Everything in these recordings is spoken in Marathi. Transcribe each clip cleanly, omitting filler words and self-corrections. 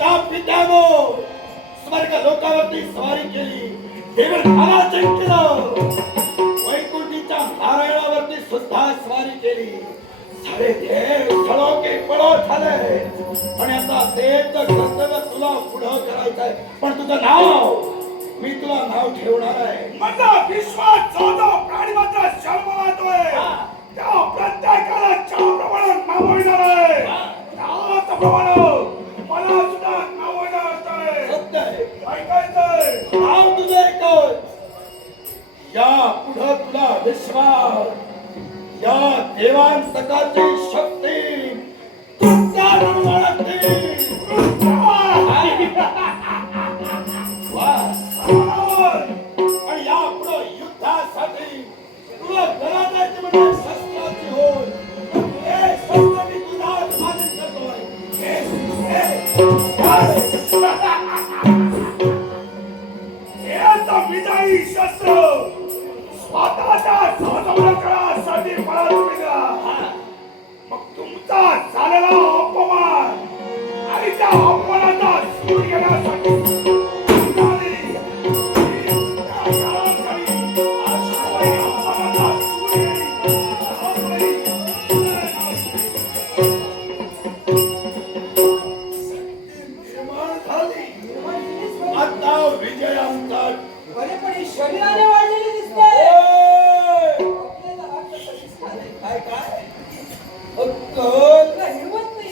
माझ्या पित्यानो स्वर्ग लोकावरती स्वारी केली, देवळ खाला जिंकलं, वैकुंठीच्या नारायणावरती सुद्धा स्वारी केली. सारे देव चलो की पळो झाले. पण आता तेच कर्तव्य तुला पुढं करायचंय. पण तुझं नाव मी तुला नाव ठेवणार आहे. माझा विश्वास जो जो प्राणी मात्र शर्मावतोय त्या प्रत्येकाला ज्याप्रमाणे नामविणार आहे त्याप्रमाणे मला सुद्धा नामविणार आहे. सत्य आहे. ऐकायचंय नाव तुझं एकच. या पुढं तुला विश्वास, या देवांतकाची शक्ती तुझ्या निर्माणाची. आणि या पुढं युद्धासाठी तुला गरज आहे ती म्हणजे शस्त्राची होय. हे शस्त्र मी तुझा मालिक करतोय. हे विजयी शस्त्र स्वतःच्या संरक्षणासाठी मला तुम्ही द्या. मग तुमचा झालेला अपमान आणि त्या अपमानाचा सूड घेण्यासाठी शरीराने वाढलेली दिसते.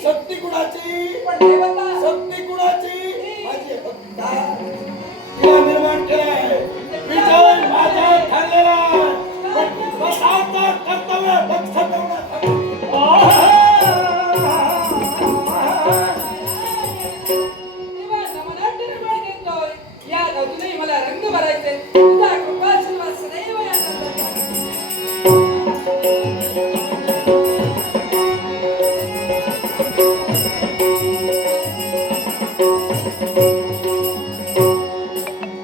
शक्ती कुणाची? पण देवता शक्ती कुणाची? माझी भक्ता तिला निर्माण केलाय. विजय माझा ठरलेला आहे. पण स्वतःचं कर्तव्य बक्षवण्यासाठी तेव्हा नमनाट्य निर्माण घेतोय. या अजूनही मला रंग भरायचे. तुझा कृपाशीर्वाद सदैव या नंदाचा.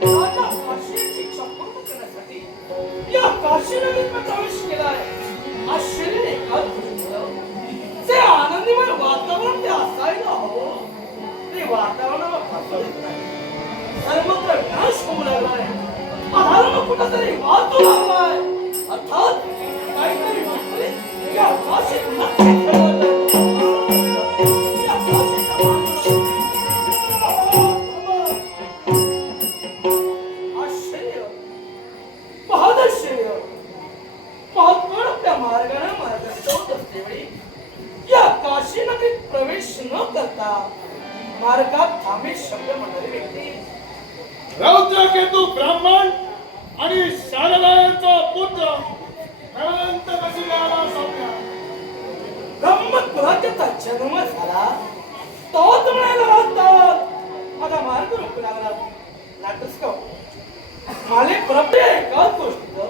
राजा काशीची इच्छा पूर्ण करण्यासाठी या काशीनगरीत प्रवेश केलाय. आश्चर्य एकाच गोष्टीचं, जे आनंदीमय वातावरण ते असायला हवं ते वातावरणाला फासवत नाही. सर्वत्र विनाश होऊ लागलाय. अधारण कुठंतरी वाचू लागलाय. अर्थात काहीतरी विपरीत या काशीत नक्की घडत आहे. या काशीच्या आश्चर्य, महादाश्चर्य, महात्मा त्या मार्गाने मार्गदर्शवत असतेवेळी या काशी नगरीत प्रवेश न करता मार्गात थांबे शब्द म्हणणारी व्यक्ती रौद्रकेतू ब्राह्मण आणि शारदाचा पुत्र अनंत कशिल्याला सौम्या. ब्रह्मपुराचा जन्म झाला तोच म्हणायला लागतात. माझा मार्ग रोखू लागला. नाटस का माले प्रभे एकाच गोष्टीचं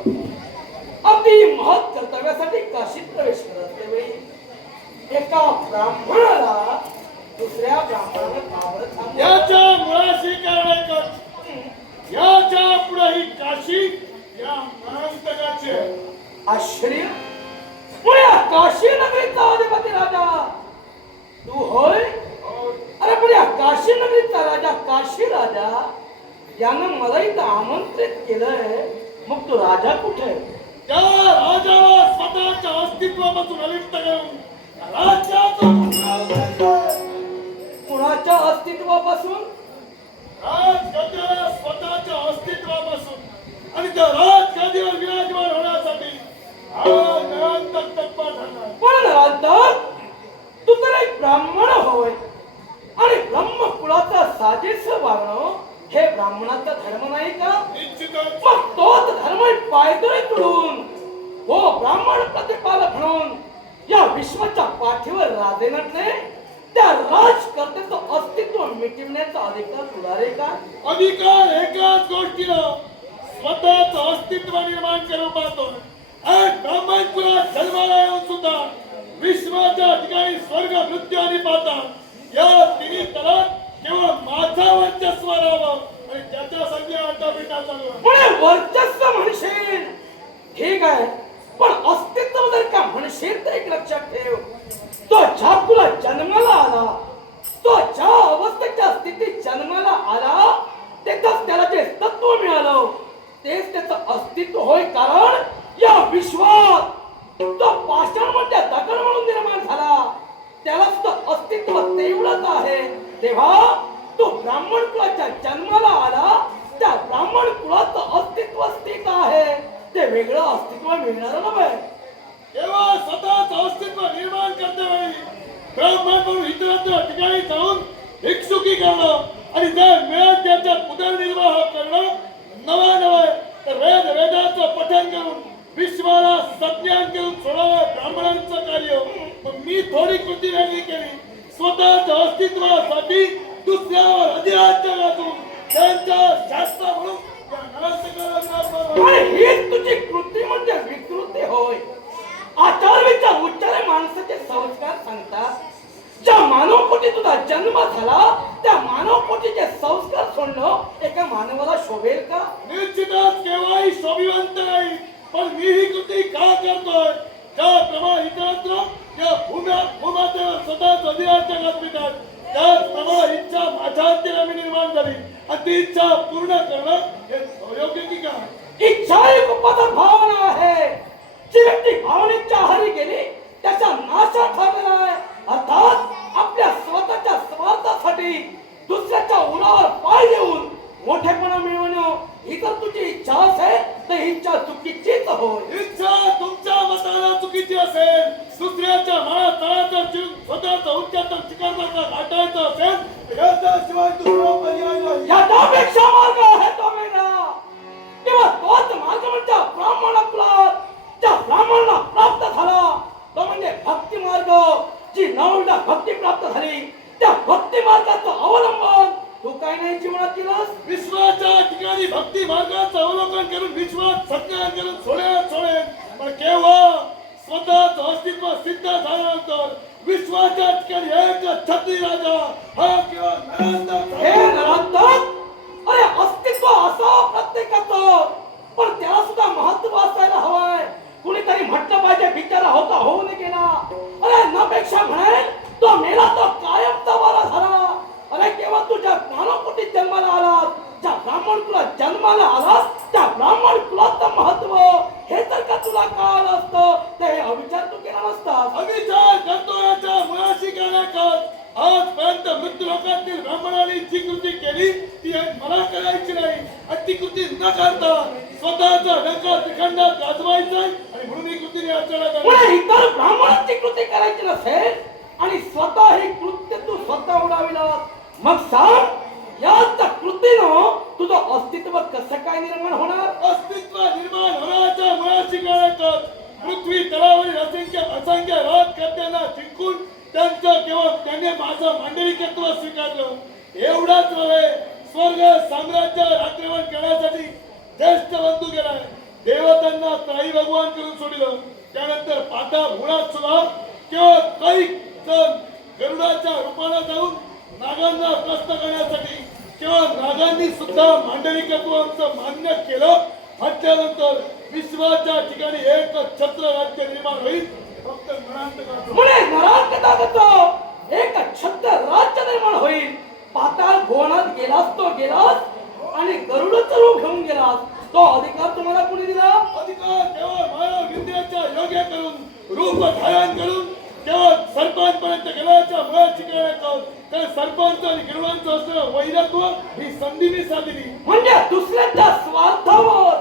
अगदी महत् कर्तव्यासाठी काशीत प्रवेश करत असतेवेळी एका ब्राह्मणाला दुसऱ्या ब्राह्मणाला घाबरत थांबवलं. याच्या मुळाशी कारण एकच. याच्या पुढे ही काशी या मरांतकाची आहे. आश्चर्य, पुण्या काशी नगरीचा अधिपती राजा तू होय? अरे पुण्या काशी नगरीचा राजा काशी राजा यानं मला इथं आमंत्रित केलंय. मग तू राजा कुठे? त्या राजाला स्वतःच्या अस्तित्वापासून अलिप्त करून राज्याचं कुणाच्या अस्तित्वापासून? राजगद्याला स्वतःच्या अस्तित्वापासून आणि त्या राजगादीवर विराजमान होण्यासाठी हा निरंतर तत्पर ठरला. पण राजा तू तर एक ब्राह्मण होय आणि ब्रह्म कुळाचा साजेस वागणं हे ब्राह्मणाचा धर्म नाही का? निश्चितच मग तोच धर्म पायदळी तुडून हो ब्राह्मण प्रतिपालक म्हणून या विश्वाच्या पाठीवर राजे नटले. त्या राजकर्त्याचं अस्तित्व मिटविण्याचा अधिकार तुला रे का? अधिकार एकाच गोष्टीला स्वतःचं अस्तित्व निर्माण करून पाहतो. आज ब्राह्मण कुळात जन्माला येऊन सुद्धा विश्वाच्या ठिकाणी स्वर्ग मृत्यू आणि पाताळ या तिन्ही तलात केवळ माझा वर्चस्व राहावं आणि त्याच्या संधी आटापिटा चालू आहे. पुढे वर्चस्व म्हणशील ठीक आहे, पण अस्तित्व जर का म्हणशील तर एक लक्षात ठेव, तो ज्या तुला जन्माला आला तो ज्या अवस्थेच्या स्थितीत तेच त्याचं अस्तित्व होय. कारण या विश्वात तो पाषाणमध्ये दगड म्हणून निर्माण झाला, त्याला सुद्धा अस्तित्व तेवढंच आहे. तेव्हा तो ब्राह्मण कुलाच्या जन्माला आला, त्या ब्राह्मण कुलाचं अस्तित्व स्थित आहे, ते वेगळं अस्तित्व मिळणार नव्हे. तेव्हा स्वतःच अस्तित्व निर्माण करते वेळी ब्राह्मण म्हणून इतरत्र ठिकाणी जाऊन भिक्षुकी करणं आणि जर मिळत त्याचा उदरनिर्वाह करणं नवा नव्हे, तर वेदाचं पठण करून विश्वाला सज्ञान करून सोडावं ब्राह्मणांचं कार्य. मग मी थोडी कृती वेगळी केली, स्वतःच्या अस्तित्वासाठी दुसऱ्यावर अधिराज्य गाजून त्यांच्या शास्त्र म्हणून आणि हीच तुझी कृती म्हणजे विकृती होय. आचार विचार उच्चारे माणसाचे संस्कार सांगतात. ज्या मानवपोटी तुझा जन्म झाला, त्या मानवपोटीचे संस्कार सोडणं एका मानवाला शोभेल का? निश्चितच केव्हाही शोभिवंत नाही. पण मी ही कृती का करतोय? ज्याप्रमाणे इतरत्र या भूमातेवर स्वतःच अधिराज्य गाजवितात, त्याचप्रमाणे इच्छा माझ्या अंतराने निर्माण झाली आणि ती इच्छा पूर्ण करणं हे योग्य की काय? इच्छा एक उपद भावना आहे. जी व्यक्ती भावनेच्या आहारी गेली त्याचा नाशा ठरलेला आहे. अर्थात आपल्या स्वतःच्या स्वार्थासाठी दुसऱ्याच्या उरावर पाय देऊन मोठेपणा मिळवणं ही जर तुझी इच्छा असेल तर ही इच्छा चुकीचीच होय. इच्छा तुमच्या मताला चुकीची असेल, दुसऱ्याच्या मनात तळाचं चिरून स्वतःचं उच्चतम शिखर गाठायचं असेल, याच्याशिवाय दुसरा पर्याय नाही. याच्यापेक्षा मार्ग आहे तो वेगळा. किंवा तोच मार्ग म्हणजे ब्राह्मण कुलात ज्या ब्राह्मणाला प्राप्त झाला तो म्हणजे भक्ती मार्ग. जी नवला भक्ती प्राप्त झाली त्या भक्ती मार्गाचं अवलंबन तू काय नाही जीवनात केलंस. विश्वाच्या ठिकाणी भक्ती मार्गाचं अवलोकन करून विश्वात सत्यान करून सोडेन. पण केव्हा स्वतःच अस्तित्व सिद्ध झाल्यानंतर विश्वाच्या ठिकाणी एक छत्री राजा हा किंवा हे नरांतक. अरे अस्तित्व असं प्रत्येकाचं, पण त्याला सुद्धा महत्व असायला हवंय. कुणीतरी म्हटलं पाहिजे बिचारा होता होऊन गेला. अरे नपेक्षा म्हणेल तो मेला तो कायमचा वारा झाला. अरे केव्हा तुझ्या मानवपोटी जन्माला आलास, ज्या ब्राह्मण कुलात जन्माला आलास त्या ब्राह्मण कुलाचं महत्व हे जर का तुला कळलं असतं तर हे अविचार तू केला नसतास. अविचार करतो याच्या मुळाशी काय कर. आजपर्यंत मृत्यू लोकांतील ब्राह्मणांनी जी कृती केली ती मला करायची नाही आणि ती कृती न करता स्वतःचा डंका त्रिखंडात गाजवायचा आणि म्हणून ही कृती पुढे इतर ब्राह्मणांची कृती करायची नसेल आणि स्वतः ही कृत्य तू स्वतः उडाविलास, मग सांग या कृतीनं तुझं अस्तित्व कसं काय निर्माण होणार? अस्तित्व निर्माण होण्याच्या मुळाशी काय कर. पृथ्वी तळावरील असंख्य राजकर्त्यांना जिंकून त्यांनी माझं मांडलिकत्व स्वीकारलं. एवढाच नव्हे, स्वर्ग साम्राज्य रात्रीवण करण्यासाठी ज्येष्ठ बंधू गेलाय. देवतांना त्राई भगवान करून सोडलं. त्यानंतर पाता मुळात सुद्धा केवळ काही जण गरुडाच्या रूपाला जाऊन नागांना त्रस्त करण्यासाठी केवळ नागांनी सुद्धा मांडलिकत्वाचं मान्य केलं. म्हटल्यानंतर विश्वाच्या ठिकाणी एक छत्र राज्य निर्माण होईल. फक्त एक छत्र राज्य निर्माण होईल. पाताळ भुवनात गेलास तो गेलास आणि गरुडचं रूप घेऊन गेलास. तो अधिकार तुम्हाला कुणी दिला? अधिकार केवळ मानव विद्याच्या योग्य करून रूप धारण करून केवळ सरपंचपर्यंत गेल्याच्या मुळात शिकवण्याचं. तर सरपंच आणि गिरवांचं असं वैरत्व ही संधी मी साधली. म्हणजे दुसऱ्याच्या स्वार्थावर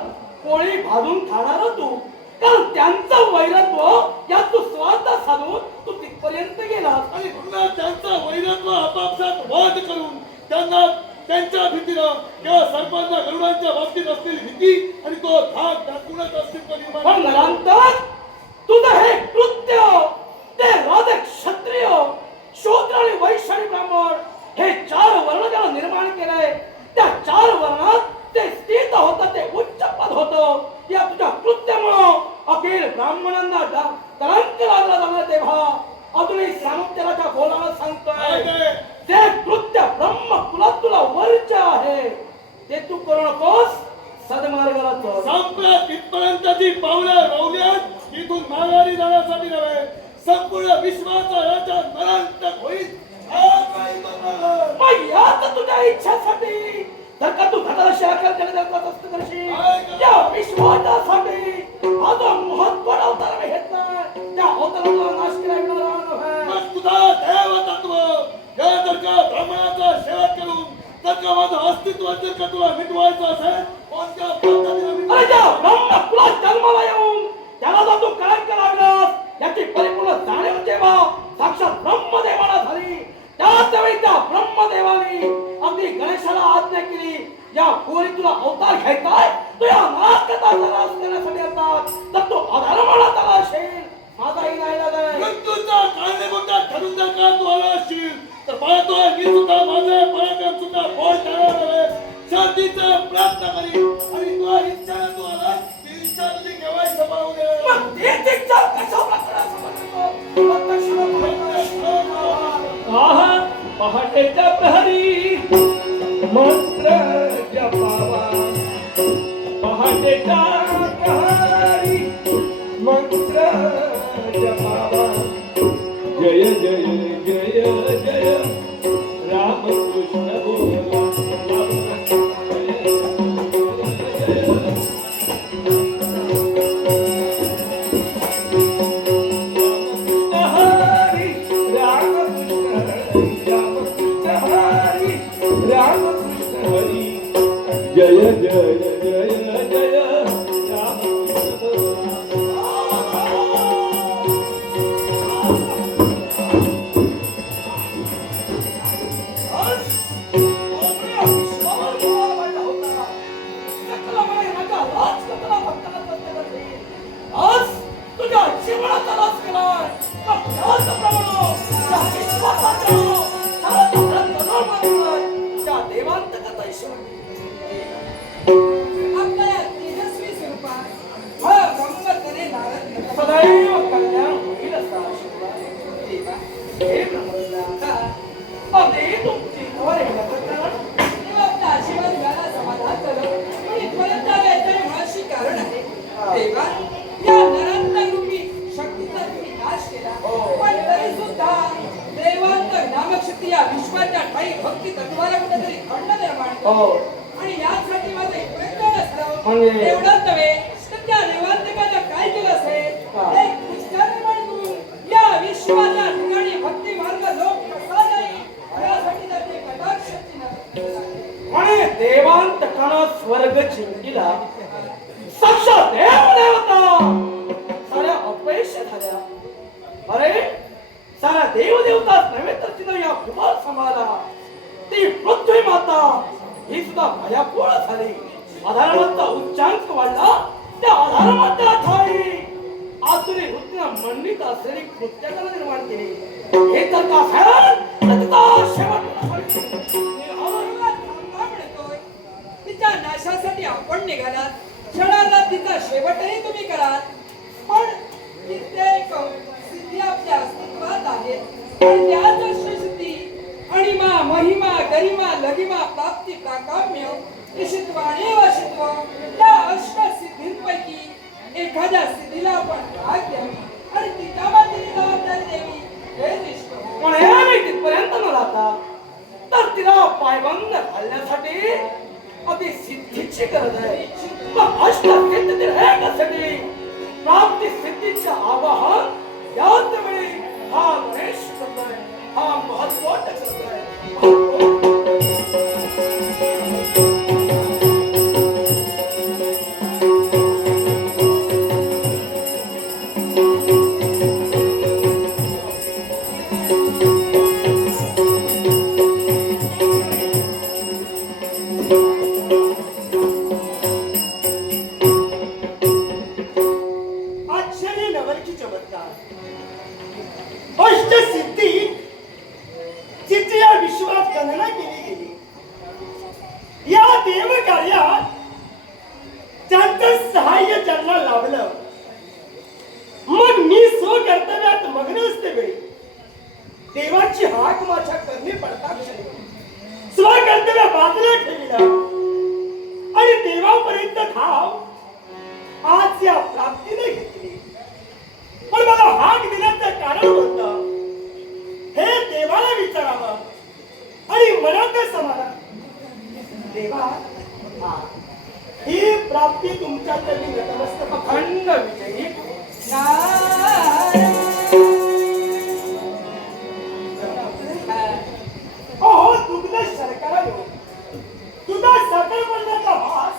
पोळी भाजून खाणार तू. कारण त्यांचं वैरत्व यात तू स्वार्थ साधून तू तिथपर्यंत गेलास आणि पुन्हा त्यांचा वैरत्व आपापसात वाद करून त्यांना त्यांच्या भीतीनं किंवा सरपंच गरुडांच्या बाबतीत असलेली भीती आणि तो धाक दाखवूनच अस्तित्व निर्माण. पण नंतर तुझं हे कृत्य ते राजे क्षत्रिय शूद्र आणि वैश्य आणि ब्राह्मण हे चार वर्ण ज्याला निर्माण केलंय त्या चार वर्णात ते स्थित होतं, ते उच्च पद होतं. या तुझ्या कृत्यामुळं अखिल ब्राह्मणांना कलंक लागला जाणार. तेव्हा अजूनही सामर्थ्याच्या बोलानं सांगतोय ते कृत्य ब्रह्म कुलात तुला वर्ज्य आहे. ते तू करू नकोस. सदमार्गाला चल. संपल्यात इथपर्यंतची पावलं रवल्यात इथून माघारी जाण्यासाठी नव्हे, संपूर्ण विश्वाचा राजा नरांतक होईल. मग याच तुझ्या इच्छासाठी तर का तू धनाला शिराकार करण्याचा असत करशील या विश्वासाठी हा जो महत्त्वपूर्ण अवतार मी घेतला त्या अवताराचा नाश केला येणार नव्हे. मग तुझा देव तत्व या जर का ब्राह्मणाचा सेवा करून जर का माझं अस्तित्व जर का तुला मिटवायचं असेल कोणत्या पद्धतीने अरे मिटवायचं? ज्या ब्रह्म तुला जन्माला येऊन त्याला जर तू कलंक लागलास याची परिपूर्ण जाणीव जेव्हा साक्षात ब्रह्मदेवाला झाली त्याच वेळी त्या ब्रह्मदेवाने अगदी गणेशाला आज्ञा केली या पोरी तुला अवतार घ्यायचाय तो या नाटकाचा नाश करण्यासाठी येतात तर तो अधर्माला आला असेल माझाही नाही लागत. मृत्यूचा कारणीभूत ठरून जर का तू आला असशील तर पाहतोय मी सुद्धा माझे पराक्रम सुद्धा बोल करणार आहे. शांतीचा प्रार्थना करी आणि तुला इच्छा तू आला ती इच्छा तुझी केव्हाही सभावू दे. मग तेच इच्छा कशा प्रकारे समजतो प्रत्यक्षात माहिती आहा पहाटेच्या प्रहरी मंत्र जपावा पहाटेच्या प्रहरी मंत्र जपावा जय जय जय जय राम कृष्ण बोला जय जय जय जय राम आज तुझ्या जीवनाचा नाश केलाय मग त्याचप्रमाणे त्या विश्वासाच्या त्याला तू ग्रंथावर मानलाय त्या देवांतकथा ईश्वर आपल्या तेजस्वी स्वरूपात हा ब्रह्मत्वने नारद सदैव कल्याण होईल असा आशीर्वाद देवा. हे ब्रह्मदेवा अगदी तुमची त्वरे करताना देवाचा आशीर्वाद घ्यायला समाधान झालं पण इथपर्यंत आल्याचं मुळाशी कारण आहे. देवा या नरांतरूपी शक्तीचा तुम्ही नाश केला पण तरी सुद्धा देवांत नामक शक्ती या विश्वाच्या ठाई भक्ती तत्वाला कुठेतरी खंड निर्माण हो. करते. आणि यासाठी माझं एक प्रयत्न नसलं म्हणजे? एवढंच नव्हे तर त्या देवांतकानं काय केलं असेल हा. एक विचार निर्माण करून या विश्वाच्या ठिकाणी भक्ती मार्ग लोक कसा जाईल यासाठी त्याचे कटाक्ष शक्तीनं म्हणे देवांतकानं स्वर्ग जिंकिला साक्षात देव देवता साऱ्या अपयश झाल्या. अरे साऱ्या देव देवताच नव्हे तर तिनं या कुमार समाला ती पृथ्वी माता ही सुद्धा भयापूळ झाली. अधर्माचा उच्चांक वाढला त्या अधर्माच्या ठाई आसुरी वृत्तीनं मंडित असलेली कृत्याला निर्माण केली. हे तर का फॅन तर तिचा शेवट म्हणतोय तिच्या नाशासाठी आपण निघालात क्षणाला तिचा शेवटही तुम्ही कराल पण कित्येक सिद्धी आपल्या अस्तित्वात आहेत आणि त्याच अष्टसिद्धी अणिमा महिमा गरिमा लगिमा प्राप्ती प्राकाम्य ईशित्व आणि वशित्व या अष्टसिद्धींपैकी एखाद्या सिद्धीला आपण भाग द्यावी आणि तिच्या मातेने जबाबदारी द्यावी हे निष्ठ पण हे मी तिथपर्यंत न राहता तर तिला पायबंद घालण्यासाठी अति सिद्धीची गरज आहे. मग अष्टसिद्धीतील एकासाठी प्राप्ती सिद्धीचे आवाहन याच वेळी हा गणेश करतोय हा महत्त्वाचा करतोय. आश्चर्य नवलकी चमत्कार अष्टसिद्धी जिची या विश्वात गणना केली गेली या देव कार्यात ज्यांचं सहाय्य ज्यांना लाभलं मग मी स्वकर्तव्यात मग्न असते वेळी देवाची हाक माझ्या करणे पडता क्षणी स्वकर्तव्य बाजूला ठेवलं आणि देवापर्यंत धाव आज या प्राप्तीने घेतली. पण मला हाक देण्याचं कारण होतं हे देवाला विचारावं आणि मनात समाधान देवा हा, ही प्राप्ती तुमच्याकडे नतमस्तक अखंड विजयी हो दुग्ध शर्करा घेऊन तुझा सकल पडण्याचा भास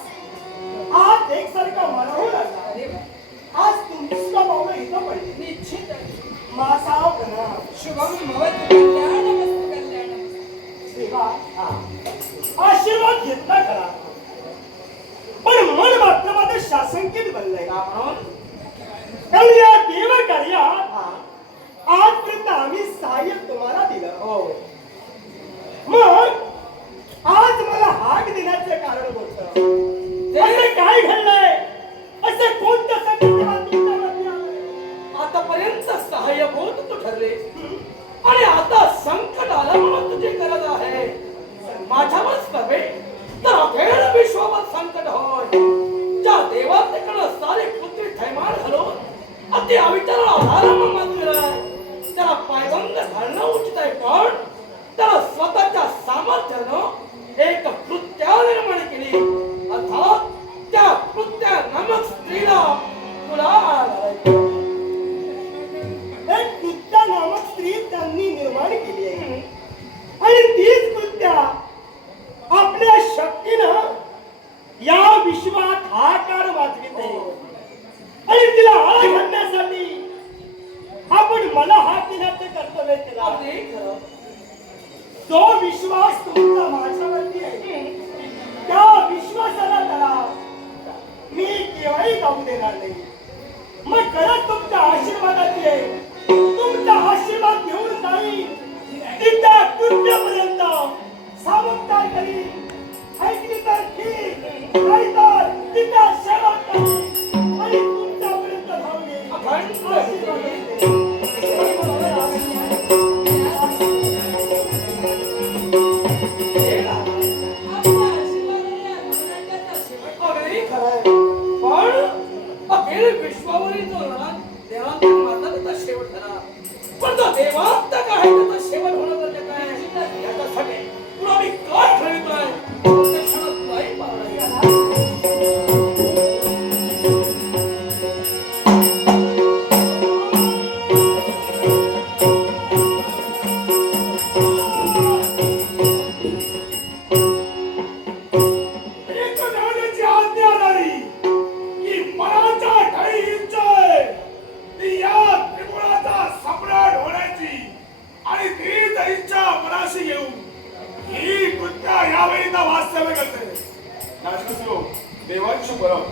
आज एकसारखा मनावू लागला. आज तुमचा पावलं इथं पडली निश्चित मासा प्रणाम. शुभम भवतु कल्याणमस्तु कल्याणमस्तु. देवा हा, आशीर्वाद घेतला खरा पण मन मात्र माझं शासनकीत बनलंय. कारण या देव कार्यात आजपर्यंत आम्ही सहाय्य तुम्हाला दिलं. हो मग आज मला हाक देण्याचं कारण होतं. असं काय घडलंय? असं कोणतं संकट तुमच्यावरती आलंय? आतापर्यंत सहाय्यभूत तू ठरले आणि आता संकट आलं म्हणून तुझी गरज आहे. माझ्यावरच नव्हे तर अखेर विश्वावर संकट होय. ज्या देवाकडे सारी पृथ्वी थैमान घालून अति अविचाराला आधार मानलाय त्याला पायबंद घालणं उचित आहे. पण त्याला स्वतःच्या सामर्थ्यानं एक कृत्या निर्माण केली अर्थात त्या कृत्या नामक स्त्रीला तुला घालायचं. एक कृत्या नामक स्त्री त्यांनी निर्माण केली आहे आणि तीच कृत्या आपल्या शक्तीनं या विश्वात हाकार वाजविते आणि तिला आळा घालण्यासाठी आपण मला हात देण्याचे कर्तव्य केलं. अगदी खरं. जो विश्वास तुमचा माझ्यावरती आहे त्या विश्वासाला त्याला मी केव्हाही जाऊ देणार नाही. मग खरंच तुमच्या आशीर्वादाची आहे. तुमचा आशीर्वाद घेऊन जाईल तिच्या कृत्यापर्यंत सावकार करी. ऐकली तर ठीक नाही तर तिच्या सेवा करी आणि तुमच्यापर्यंत धावून येईल. आशीर्वाद देते. आपल्या आशीर्वादाने आनंदाचा शेवट अगदी खरंय. पण अखेर विश्वावरील जो लढा देवांत मारला त्याचा शेवट झाला. पण तो देवांत काय त्याचा शेवट होणं गरजेचं आहे. याच्यासाठी तुला मी काय ठरवितोय प्रत्यक्षात तुलाही पाहणार. एक राजाची आज्ञा झाली की मनाच्या ठाई इच्छा आहे ती या त्रिपुराचा सम्राट होण्याची आणि तीच इच्छा मनाशी घेऊन ही कृत्या यावेळीचा वास्तव्य करते. नाचकसो देवांश परम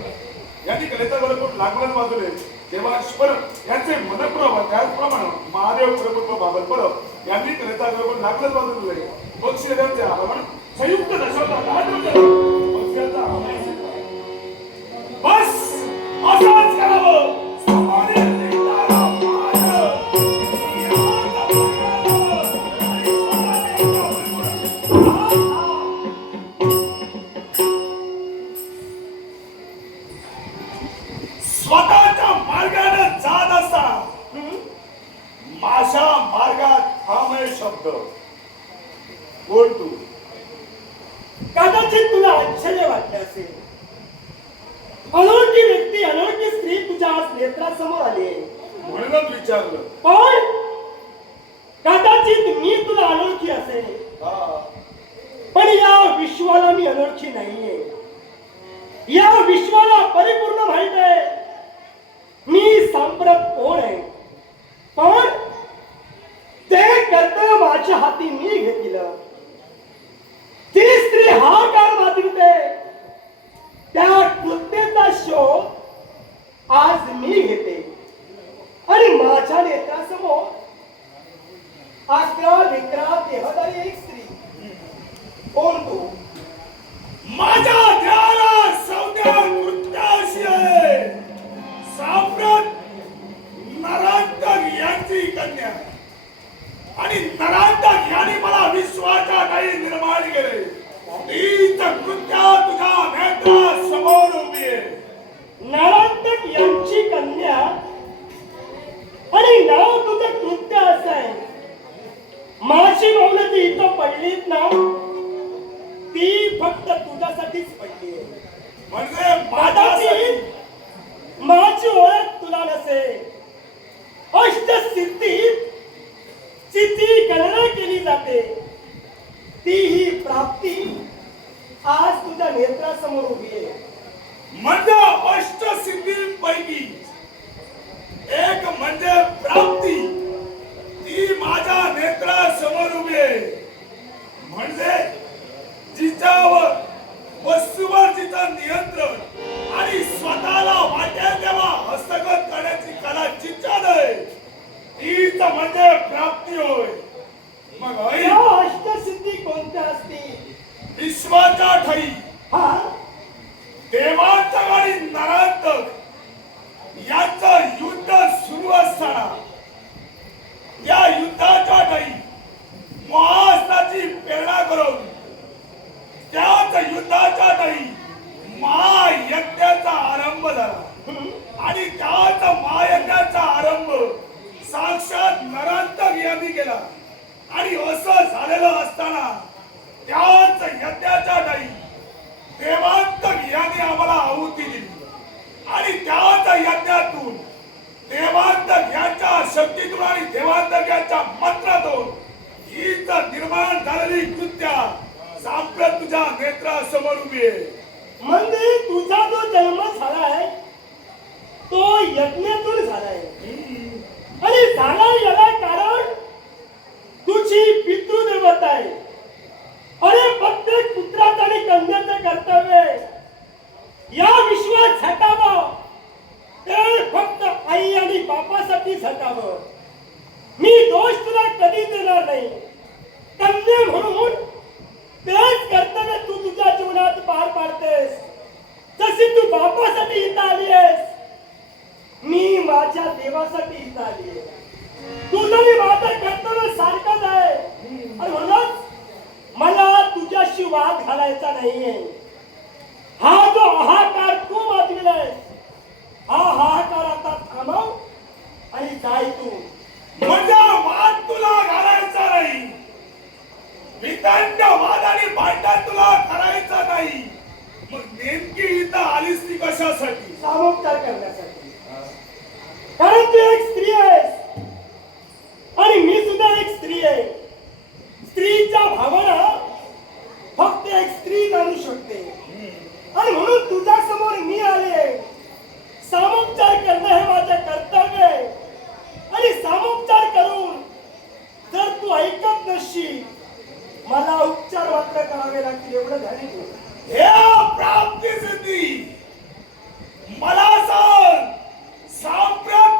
यांनी कलेचा बरोबर लागलाच बाजूले देवांश परम यांचे मनप्रभ त्याचप्रमाणे महादेव प्रभुत्व बाबल परम यांनी कलेचा बरोबर लागलाच बाजूले पक्षी त्यांचे आगमन संयुक्त दशावतार पक्षाचा बस असंच करावं. समाधी निघणारा मार्ग याचा मार्गावर आणि स्वतःच्या मार्गाने जात असताना माझ्या मार्गात थांबे शब्द कोण तू कदाचित तुला आश्चर्य वाटले असेल. अनोळखी व्यक्ती अनोळखी स्त्री तुझ्या आज नेत्रासमोर आली आहे. म्हणूनच विचारलं. पण कदाचित मी तुला अनोळखी असेल हा पण या विश्वाला मी अनोळखी नाहीये. या विश्वाला परिपूर्ण माहित आहे मी सांप्रत कोण आहे. पण ते कर्तव्य माझ्या हाती मी घेतलं. ती स्त्री हाकार वाजविते त्या कृत्येचा शोध आज मी घेते आणि माझ्या नेत्रासमोर 11 विक्रा देहधारी एक स्त्री. कोण तू? माझ्या ध्यानात सौद्या कृत्याशी आहे साम्राट नरांतक यांची कन्या आणि नरांतक यांनी मला विश्वाच्या काही निर्माण केले. तीच कृत्या तुझ्या नेत्रासमोर उभी आहे. नरांतक यांची कन्या आणि नाव तुझं कृत्य असं आहे. माझी पावलं ती इथं पडलीत ना ती फक्त तुझ्यासाठीच पडली आहे. म्हणजे माझ्यासाठी कदाचित माझी ओळख तुला नसेल. अष्टसिद्धीत जिची गणना केली जाते ती ही प्राप्ती आज तुझ्या नेत्रासमोर उभी आहे. म्हणजे अष्टसिद्धींपैकी एक म्हणजे प्राप्ती, ती माझ्या नेत्रासमोर उभी आहे. म्हणजे जिच्यावर वस्तूवर जिचं नियंत्रण आणि स्वतःला वाटेल तेव्हा हस्तगत करण्याची कला जिच्या आहे, तीच म्हणजे प्राप्ती होय. मग आई या अष्टसिद्धी कोणत्या असतील? विश्वाच्या ठाई हा देवांचा आणि नरांतक यांचं युद्ध सुरू असताना या युद्धाच्या ठाई महाअस्त्राची प्रेरणा करून त्याच युद्धाच्या ठाई महायज्ञाचा आरंभ झाला आणि त्याच महायज्ञाचा आरंभ साक्षात नरांतक यांनी केला. आणि असं झालेलं असताना त्याच यज्ञाच्या ठाई देवांतक यांनी आम्हाला आहुती दिली आणि त्याच यज्ञातून देवांतक यांच्या शक्तीतून आणि देवांतक यांच्या मंत्रातून हीच निर्माण झालेली कृत्या सांप्रत तुझ्या नेत्रासमोर उभी आहे. म्हणजे तुझा जो जन्म झालाय तो यज्ञातून झालाय आणि झाला याला कारण तुझी पितृदेवता आहे. अरे प्रत्येक पुत्राचं आणि कन्याचं कर्तव्य या विश्वात झटावं ते फक्त आई आणि बापासाठी झटावं. मी दोष तुला कधी देणार नाही. कन्या म्हणून तेच कर्तव्य तू तुझ्या जीवनात पार पाडतेस. जशी तू बापासाठी इथं आली आहेस, मी माझ्या देवासाठी इथं आली आहे. तुझं आणि माझं कर्तव्य सारखंच आहे आणि म्हणूनच मला तुझ्याशी वाद घालायचा नाहीये. हा जो हाहाकार तू माजविलायस हा हाहाकार आता थांबव आणि जाय तू. म्हणजे वाद तुला घालायचा नाही, वितंड वाद आणि भांडण तुला करायचं नाही. मग नेमकी इथं आलीस ती कशासाठी? सामोपचार करण्यासाठी. कारण तू एक स्त्री आहेस आणि मी सुद्धा एक स्त्री आहे. स्त्रीच्या भावना फक्त एक स्त्री जाणू शकते आणि म्हणून तुझ्या समोर मी आले. सामोपचार करणं हे माझं कर्तव्य आहे आणि सामोपचार करून जर तू ऐकत नसशील मला उपचार मात्र करावे लागतील. एवढं झाली तू. हे प्राप्ती सिद्धी मला सांग, सांप्रत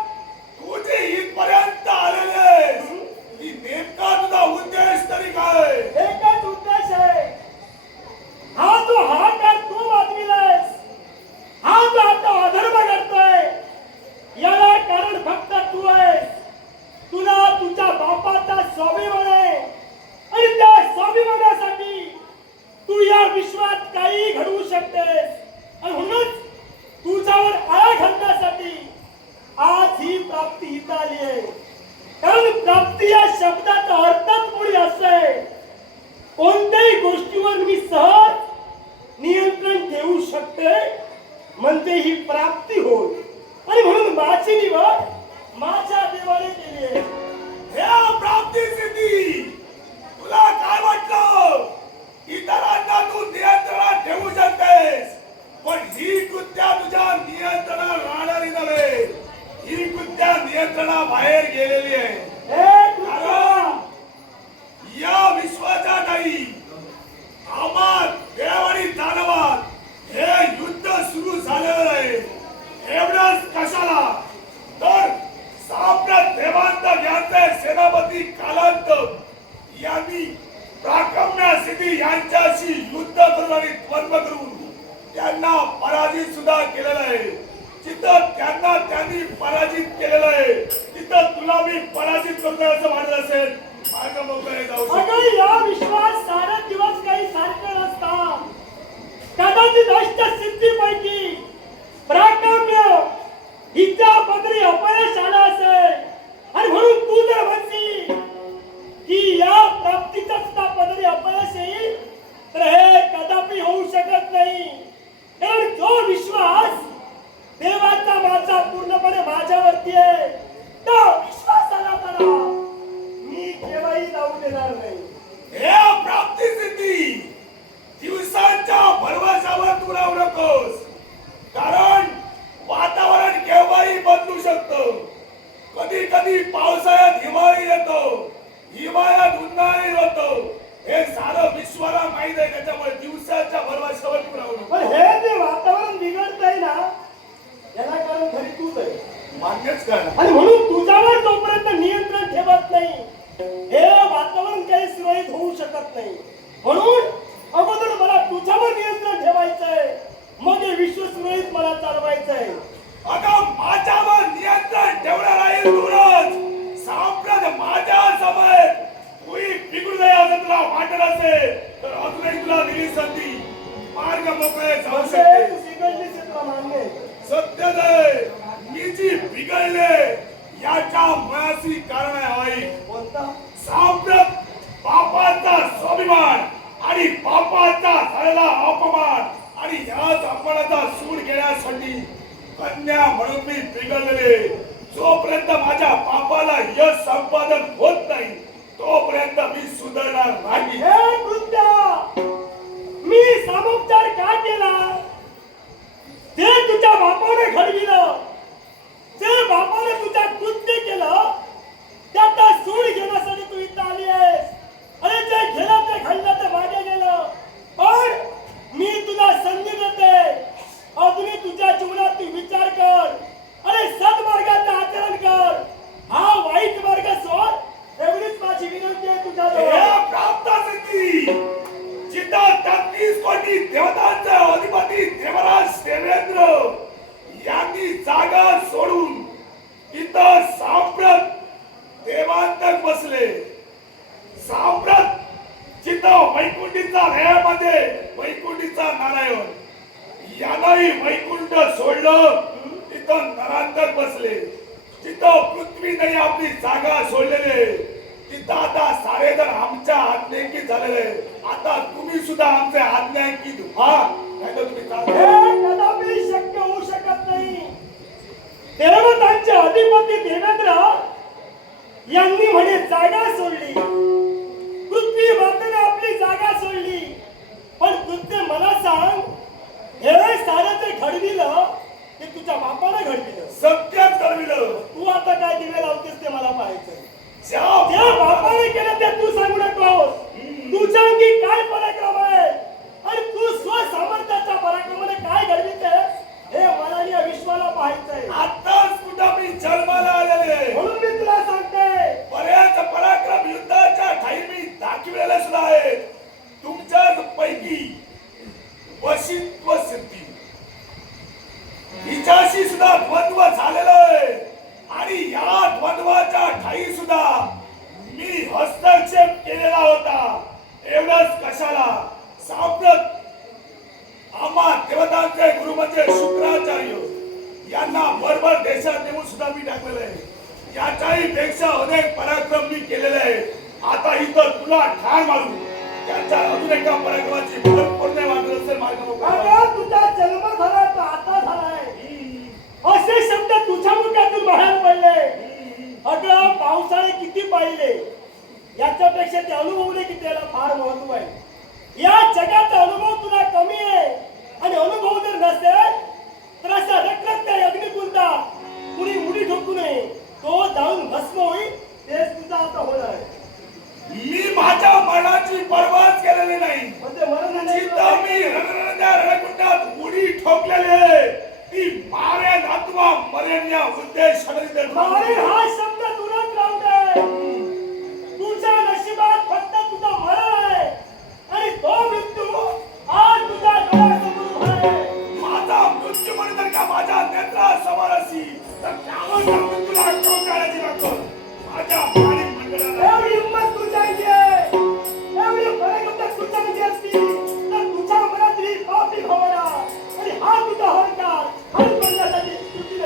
तुझी इथपर्यंत आलेली आहेस, की नेमका तुझा उद्देश तरी काय? एकच उद्देश आहे. हा जो हाहाकार तू माजविलायस, हा जो आता अधर्म करतोय, याला कारण फक्त तू आहेस. तुला तुझ्या बापाचा स्वाभिमान आहे आणि त्या स्वाभिमानासाठी तू या विश्वात काही घडवू शकतेस आणि म्हणूनच तुझ्यावर आळा घालण्यासाठी आज ही प्राप्ती इथं आली आहे. कारण प्राप्ती या शब्दाचा अर्थच मुळी असं आहे, कोणत्याही गोष्टीवर मी सहज नियंत्रण ठेवू शकते म्हणजे ही प्राप्ती होय. आणि म्हणून माझी निवड माझ्या देवाने केली आहे. हे प्राप्ती सिद्धी तुला काय वाटलं? इतरांना तू नियंत्रणात ठेवू शकतेस, पण ही कृत्या तुझ्या नियंत्रणात राहणारी नव्हे. ही कृत्या नियंत्रणाबाहेर गेलेली आहे. हे कृत्य कारण या विश्वाच्या ठाई आम्हा देव आणि दानवात हे युद्ध सुरू झालेलं आहे. एवढंच कशाला तर सांप्रत देवांतक यांचे सेनापती कालांतक यांनी प्राकम्य सिद्धी यांच्याशी युद्ध करून आणि द्वंद्व करून त्यांना पराजित सुद्धा केलेलं आहे. जिथं त्यांनी पराजित केलेलं आहे तिथं तुला मी पराजित करतोय असं वाटत असेल, माझं मोकळे जाऊ शकतो. अगं या विश्वात सारे दिवस काही सारखे नसतात. कदाचित अष्टसिद्धीपैकी प्राकम्य हिच्या पदरी अपयश आलं असेल आणि म्हणून तू जर म्हणशील की या प्राप्तीचा सुद्धा पदरी अपयश येईल तर हे कदापि हे सारं विश्वाला माहित आहे, त्याच्यामुळे दिवसाच्या भरवशावर तू राहू नको. पण हे जे वातावरण बिघडतंय ना याला कारण खरी तूच आहे. मान्यच करणार. आणि म्हणून तुझ्यावर जोपर्यंत नियंत्रण ठेवत नाही हे वातावरण काही सुरळीत होऊ शकत नाही. म्हणून अगोदर मला तुझ्यावर नियंत्रण ठेवायचंय, मग हे विश्व सुरळीत मला चालवायचंय. अगं माझ्यावर नियंत्रण ठेवणार आहे दूरच. साम्राज्य माझ्या समय कोणी बिघडू नये असं तुला वाटत असेल तर अजूनही तुला दिली संधी. मार्ग मोकळे जाऊ म्हणजे शकते. तू बिघडलीस हे तुला मान्य आहे. सत्य नाही, मी जी बिघडले याच्या मुळाशी कारण आहे आई. कोणता? साम्राज्य पापाचा स्वाभिमान आणि पापाचा झालेला अपमान आणि याच अपमानाचा सूड घेण्यासाठी कन्या म्हणून मी बिघडलेले. जोपर्यंत माझ्या पापाला यश संपादन होत नाही तोपर्यंत मी सुधारणार नाही. हे कृत्या मी सामोपचार का केला ते तुझ्या बापाने घडविलं. जे बापाने तुझ्या कृत्य केलं त्याचा सूड घेण्यासाठी तू इथं आली आहेस. अरे जे गेलं ते घडलं ते मागे गेलं. पण मी तुला संधी देते, अजूनही तुझ्या जीवनात तू विचार कर. अरे सद्मार्गाचं आचरण कर, हा वाईट मार्ग सोड, एवढीच माझी विनंती आहे तुझ्याजवळ. हे प्राप्त सिद्धी जिथं 33 कोटी देवतांचा अधिपती देवराज देवेंद्र यांनी जागा सोडून इथं साम्राज्य देवांतक बसले. साम्राज्य जिथं वैकुंठीचा ध्येयामध्ये वैकुंठीचा नारायण यालाही वैकुंठ सोडलं तिथं नरांतक बसले. जिथं पृथ्वी नाही आपली जागा सोडलेले तिथं आता सारे जण आमच्या आज्ञांकित झालेले. आता तुम्ही सुद्धा आमच्या आज्ञांकित व्हा, नाही तर तुम्ही चालले. हे कदापि शक्य होऊ शकत नाही. देवतांचे अधिपती देवेंद्र यांनी म्हणे जागा सोडली, पृथ्वी मातेने आपली जागा सोडली. पण कृत्य मला सांग, हे सारं जे घडविलं ते तुझ्या बापाने घडविलं. सत्यात करविलं. तू आता काय दिवे लावतेस ते मला पाहायचंय. ज्या जे बापाने केलं ते तू सांगू नकोस. तुझ्या अंगी काय पराक्रम आहे आणि तू स्वसामर्थ्याच्या पराक्रमाने काय घडविते हे मला आणि या विश्वाला पाहायचंय. आताच कुठं मी जन्माला आलेले. म्हणून मी तुला सांगते, बऱ्याच पराक्रम युद्धाच्या ठाई मी दाखविलेले सुद्धा आहेत. तुमच्याच पैकी वशित्व सिद्धी हिच्याशी सुद्धा द्वंद्व झालेलं आहे आणि या द्वंद्वाच्या ठाई सुद्धा मी हस्तक्षेप केलेला होता. एवढंच कशाला, साम्राज्य आम्हा देवतांचे गुरु म्हणजे शुक्राचार्य यांना बरोबर देशात नेऊन सुद्धा मी टाकलेलं आहे. याच्याही पेक्षा अनेक पराक्रम मी केलेले आहे. आता इथं तुला ठार मारू त्यांच्या अजून एका पराक्रमाची भरपूर नाही वाटत असेल मार्ग मोकळा. अगं तुझा जन्म झाला तो आता झालाय असे शब्द तुझ्या मुखातून बाहेर पडले. अगं पावसाळे किती पाहिले याच्यापेक्षा ते अनुभवले की त्याला फार महत्व आहे. या जगाचा अनुभव तुला कमी आहे आणि अनुभव जर नसेल तर असा रखरखत अग्निकुंडा कुणी मुडी ठोकू नये, तो जाऊन भस्म होईल. तेच तुझा आता होणार आहे. मी माझ्या मरणाची पर्वाच केलेली नाही. म्हणजे मरण जिथं मी रणरणच्या रणकुंडात उडी ठोकलेले ती मारेन अथवा मरेन या उद्देशाने मारे हा शब्द तुरंत राहू दे. तुझ्या नशिबात फक्त तुझा मरण आहे आणि तो मृत्यू आज तुझ्या डोळ्यासमोर आहे. माझा मृत्यू म्हणून जर का माझ्या नेत्रासमोर असेल तर त्यावर मृत्यूला ठोकायची लागतो. माझ्या पाणी मंडळाला एवढी हिंमत तुझ्याची आहे, एवढी पराक्रम तुझ्याची असती तर तुझ्या मनातली पापी भावना आणि हा तुझा अहंकार हल करण्यासाठी तुझी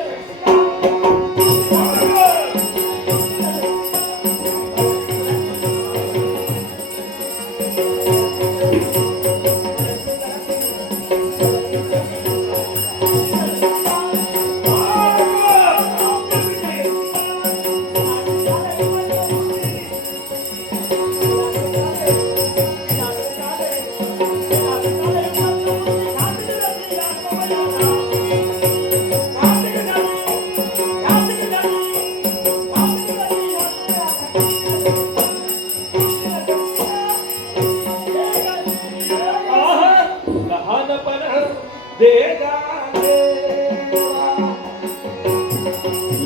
देगा देवा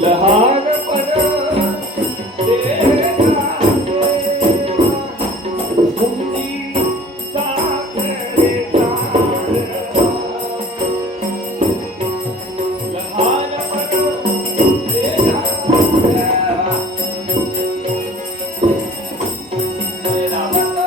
लहानपण देगा देवा मुक्ती साखरेचा लहानपण देगा देवा